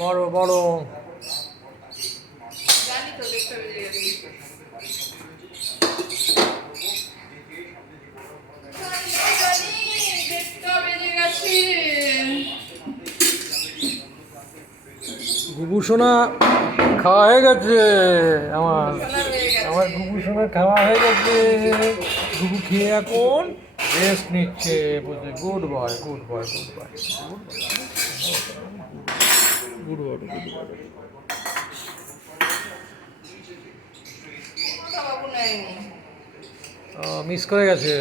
বড় বড় জানি তো দেখতে। গুবুসোনা খাওয়া হয়ে গেছে আমার সোনা। আমার গুবুসোনা খাওয়া হয়ে গেছে গুবু খেয়ে এখন রেস্ট নিচ্ছে বুঝলি good boy good boy good boy good boy good boy. Miss করে গেছে।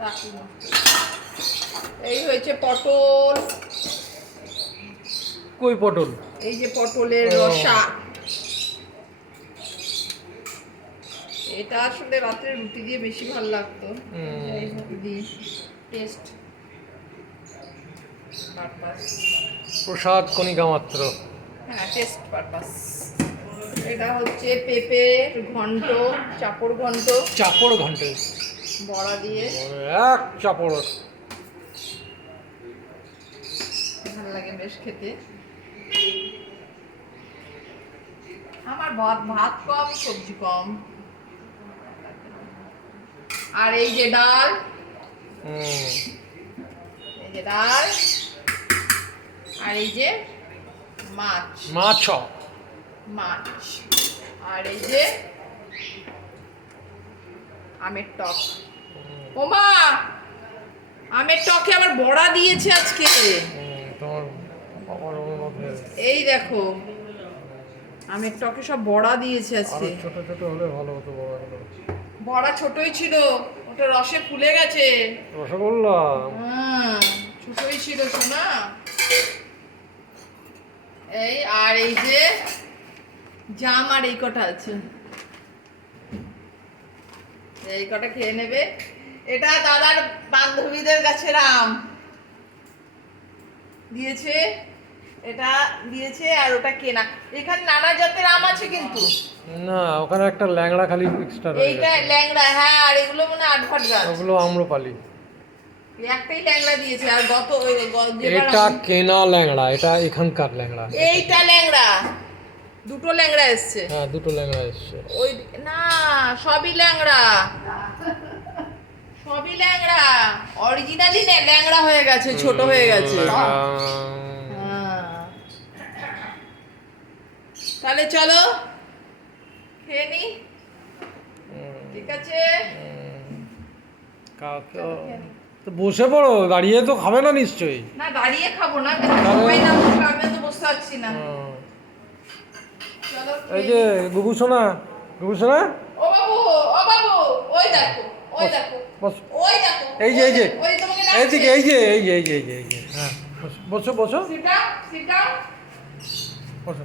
না। এই হয়েছে পটল। কই পটল? এই যে পটলের রসা। এটা আসলে রাতের রুটি দিয়ে বেশি ভালো লাগতো। টেস্ট প্রসাদ কণিকা মাত্র। হ্যাঁ টেস্ট পারপাস এটা হচ্ছে পেঁপের ঘন্ট চাপড় ঘন্ট। চাপড় ঘন্টে। বড়া দিয়ে। এক চাপড়। ভালো লাগে বেশ খেতে। আমার ভাত ভাত কম সবজি কম। আর এই যে ডাল। এই যে ডাল। আর এই যে মাছ। মাছ। মাছ। আর এই যে আমের টক। ওমা! আমের টকে আবার বড়া দিয়েছে আজকে। এই দেখো আমের টকে সব বড়া দিয়েছে আজকে। ছোট ছোট হলে ভালো হতো বড় হলো বড়া ছোটই ছিল ওটা রসে ফুলে গেছে। রসগোল্লা? হ্যাঁ ছোটই ছিল শোনা এই আর এই যে জাম আর এই কটা আছে। এই কটা খেয়ে নেবে। এটা দাদার বান্ধবীদের গাছের আম দিয়েছে। এটা দিয়েছে আর ওটা কেনা। এখানে নানা জাতের আম আছে কিন্তু। না ওখানে একটা ল্যাংড়া খালি এক্সট্রা এইটা ল্যাংড়া হ্যাঁ আর এগুলো মানে আট ফাট গাছ। ওগুলো আম্রপালি। একটাই ল্যাংড়া দিয়েছে আর গত এটা কেনা ল্যাংড়া এটা এখানকার ল্যাংড়া। এইটা ল্যাংড়া। দুটো ল্যাংড়া এসছে। হ্যাঁ দুটো ল্যাংড়া এসছে। ওই না সবই ল্যাংড়া। সবই ল্যাংড়া। অরিজিনালি ল্যাংড়া হয়ে গেছে ছোট হয়ে গেছে আহ, হ্যাঁ। তাহলে চলো খেয়ে নি? ঠিক আছে? তো বসে পড়ো দাঁড়িয়ে তো খাবে না নিশ্চয়ই। না দাঁড়িয়ে খাব না সবাই না আমি তো বসতে পারছি না। এই যে গুবু সোনা গুবু সোনা? ও বাবু ও বাবু ওই দেখো ওই দেখো ওই দেখো এই যে এই যে এই যে এই যে এই যে এই যে এই যে হ্যাঁ বসো, বসো বসো।